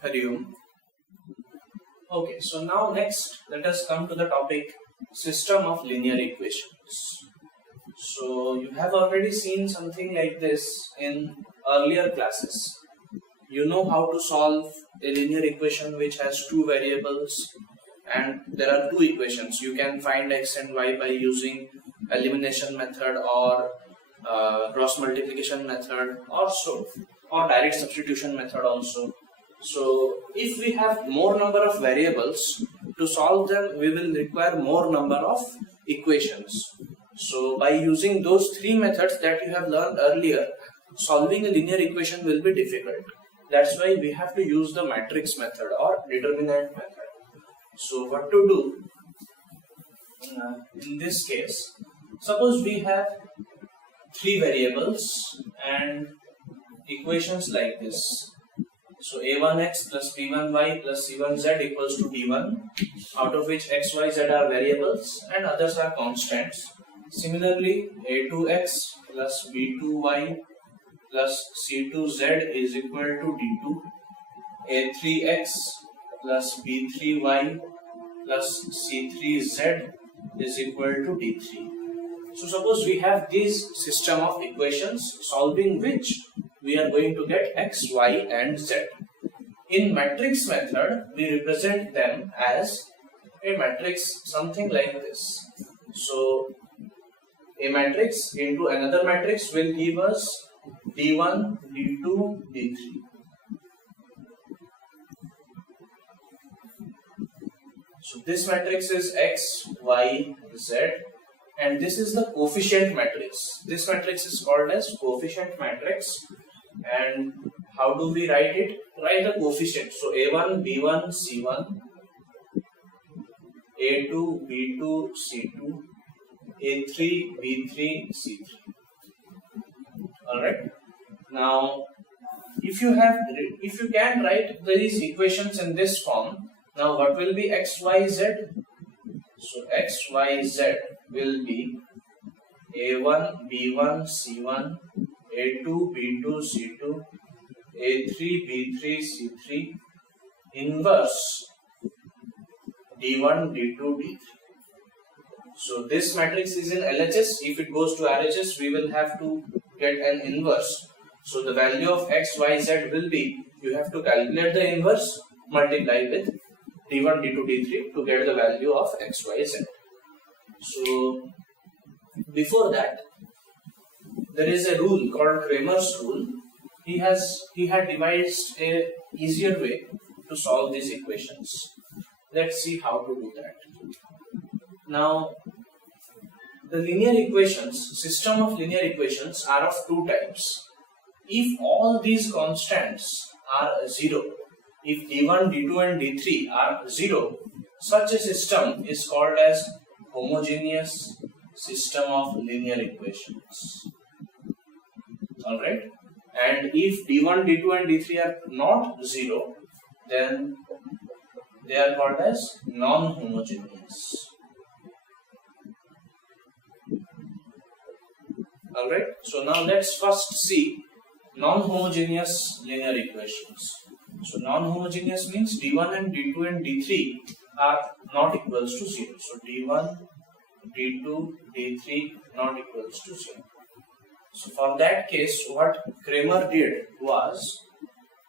Hari Om. Okay, so now next let us come to the topic system of linear equations. So you have already seen something like this in earlier classes. You know how to solve a linear equation which has two variables and there are two equations. You can find x and y by using elimination method or cross multiplication method or direct substitution method also. So if we have more number of variables, to solve them we will require more number of equations. So by using those three methods that you have learned earlier, solving a linear equation will be difficult. That's why we have to use the matrix method or determinant method. So what to do in this case? Suppose we have three variables and equations like this. So a1x plus b1y plus c1z equals to d1, out of which x, y, z are variables and others are constants. Similarly, a2x plus b2y plus c2z is equal to d2, a3x plus b3y plus c3z is equal to d3. So suppose we have this system of equations solving which we are going to get x, y and z. In matrix method, we represent them as a matrix something like this. So a matrix into another matrix will give us d1, d2, d3. So this matrix is x, y, z, and this is the coefficient matrix. This matrix is called as coefficient matrix. And how do we write it? Write the coefficient. So a1, b1, c1, a2, b2, c2, a3, b3, c3. Alright. Now, if you can write these equations in this form, now what will be x, y, z? So x, y, z will be a1, b1, c1, a2, b2, c2, a3, b3, c3, inverse d1, d2, d3. So this matrix is in LHS. If it goes to RHS, we will have to get an inverse. So the value of x, y, z will be, you have to calculate the inverse, multiply with d1, d2, d3 to get the value of x, y, z. So before that, there is a rule called Kramer's rule. He had devised a easier way to solve these equations. Let's see how to do that. Now, the linear equations, system of linear equations are of two types. If all these constants are 0, if d1, d2 and d3 are 0, such a system is called as homogeneous system of linear equations. Alright, and if d1, d2 and d3 are not 0, then they are called as non-homogeneous. Alright, so now let's first see non-homogeneous linear equations. So non-homogeneous means d1 and d2 and d3 are not equals to 0. So d1, d2, d3 not equals to 0. So for that case, what Kramer did was,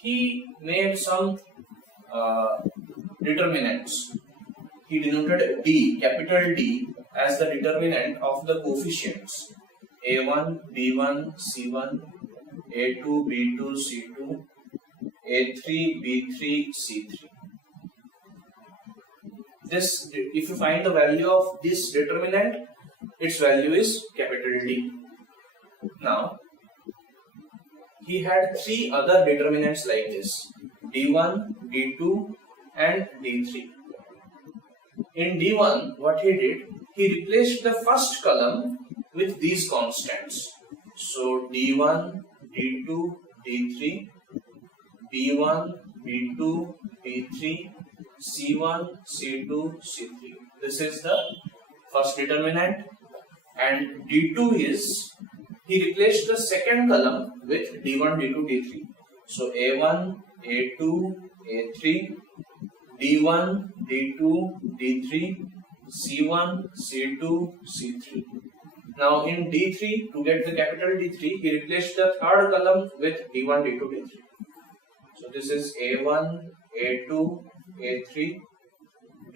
he made some determinants. He denoted D, capital D, as the determinant of the coefficients a1, b1, c1, a2, b2, c2, a3, b3, c3. This, if you find the value of this determinant, its value is capital D. Now, he had three other determinants like this, d1, d2 and d3. In d1, what he did, he replaced the first column with these constants. So d1, d2, d3, b1, b2, b3, c1, c2, c3. This is the first determinant. And d2 is, he replaced the second column with d1, d2, d3. So a1, a2, A3, D1, D2, D3, C1, C2, C3. Now in D3, to get the capital D3, he replaced the third column with D1, D2, D3. So this is A1, A2, A3,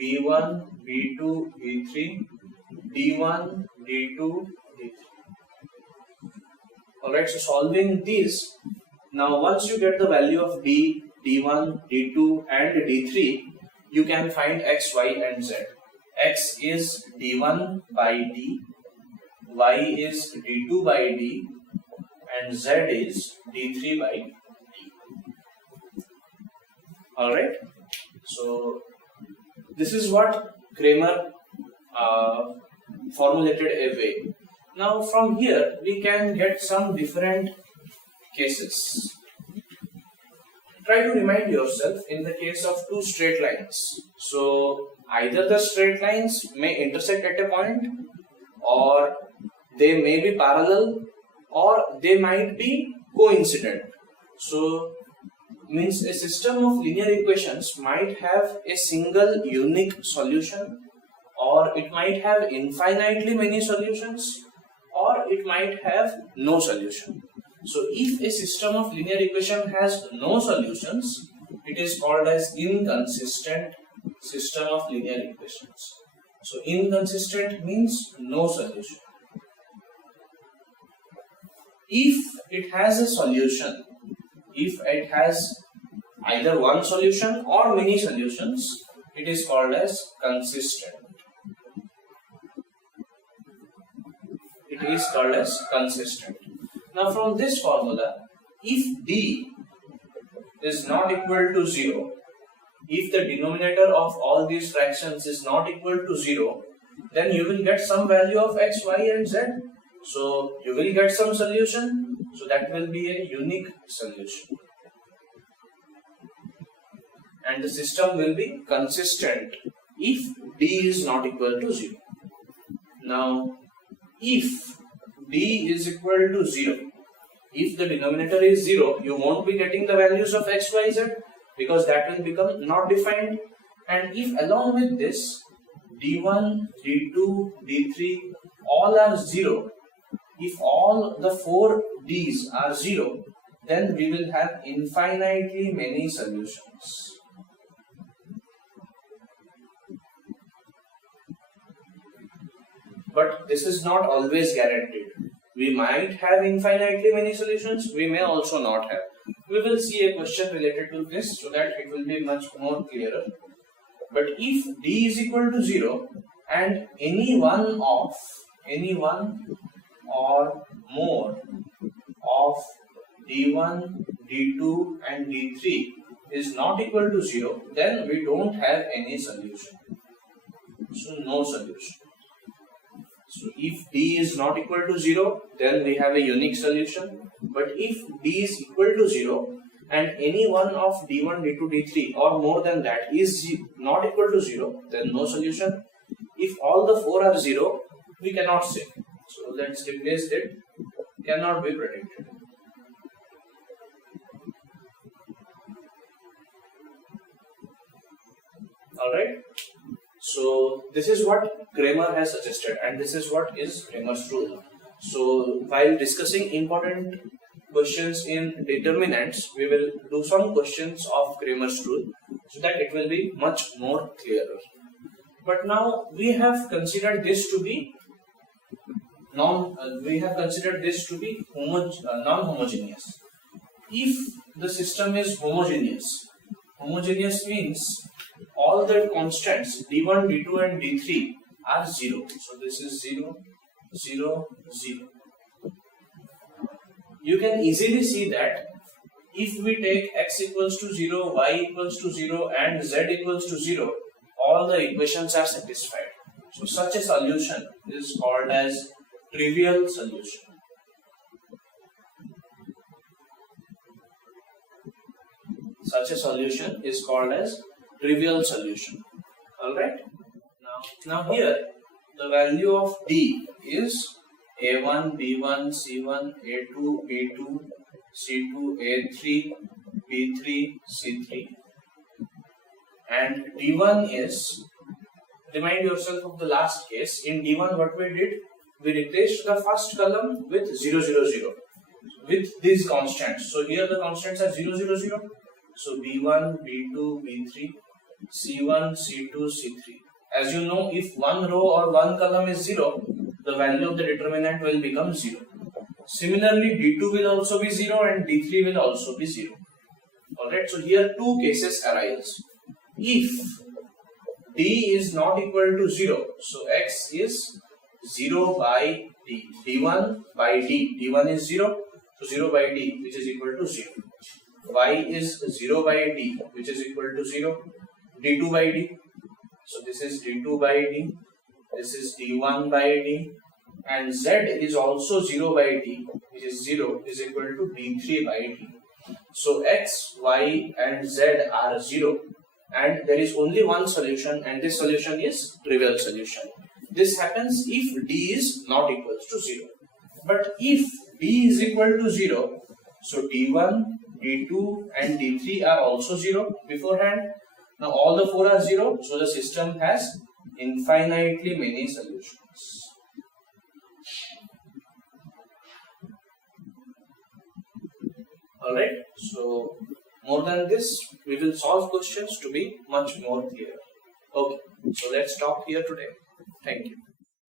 B1, B2, B3, D1, D2, D3. Alright, so solving these, now once you get the value of D, D1, D2 and D3, you can find X, Y and Z. X is D1 by D, Y is D2 by D and Z is D3 by D. Alright, so this is what Kramer formulated a way. Now from here we can get some different cases. Try to remind yourself in the case of two straight lines. So either the straight lines may intersect at a point, or they may be parallel, or they might be coincident. So means a system of linear equations might have a single unique solution, or it might have infinitely many solutions, or it might have no solution. So if a system of linear equation has no solutions, it is called as inconsistent system of linear equations. So inconsistent means no solution. If it has a solution, if it has either one solution or many solutions, it is called as consistent. It is called as consistent. Now from this formula, if D is not equal to 0, if the denominator of all these fractions is not equal to 0, then you will get some value of X, Y and Z. So you will get some solution. So that will be a unique solution. And the system will be consistent if D is not equal to 0. Now, if D is equal to 0, if the denominator is 0, you won't be getting the values of X, Y, Z, because that will become not defined. And if along with this, D1, D2, D3, all are 0, if all the 4 D's are 0, then we will have infinitely many solutions. But this is not always guaranteed. We might have infinitely many solutions, we may also not have. We will see a question related to this so that it will be much more clearer. But if D is equal to 0 and any one or more of D1, D2 and D3 is not equal to 0, then we don't have any solution. So no solution. So if D is not equal to 0, then we have a unique solution. But if D is equal to 0 and any one of D1, D2, D3 or more than that is not equal to 0, then no solution. If all the 4 are 0, we cannot say. So let's replace it. Cannot be predicted. Alright. So this is what Kramer has suggested, and this is what is Kramer's rule. So while discussing important questions in determinants, we will do some questions of Kramer's rule so that it will be much more clearer. But now we have considered this to be non-homogeneous. If the system is homogeneous means all the constants D1, D2 and D3 are 0. So this is 0, 0, 0. You can easily see that if we take x equals to 0, y equals to 0 and z equals to 0, all the equations are satisfied. So such a solution is called as trivial solution. Such a solution is called as trivial solution. Alright. Now here the value of D is A1, B1, C1, A2, B2, C2, A3, B3, C3. and D1 is, remind yourself of the last case. In D1 what we did, we replaced the first column with 0 0 0 with these constants. So here the constants are 0 0 0. So B1, B2, B3, C1, C2, C3. As you know, if one row or one column is 0, the value of the determinant will become 0. Similarly, D2 will also be 0 and D3 will also be 0. Alright, so here two cases arise. If D is not equal to 0, so X is 0 by D. D1 by D. D1 is 0, so 0 by D, which is equal to 0. Y is 0 by D, which is equal to 0. D2 by D. So this is D2 by D. This is D1 by D. And Z is also 0 by D, which is 0, is equal to D3 by D. So X, Y and Z are 0. And there is only one solution, and this solution is trivial solution. This happens if D is not equal to 0. But if D is equal to 0, so D1, D2 and D3 are also 0 beforehand. Now all the four are 0, so the system has infinitely many solutions. Alright, so more than this, we will solve questions to be much more clear. Okay, so let's stop here today. Thank you.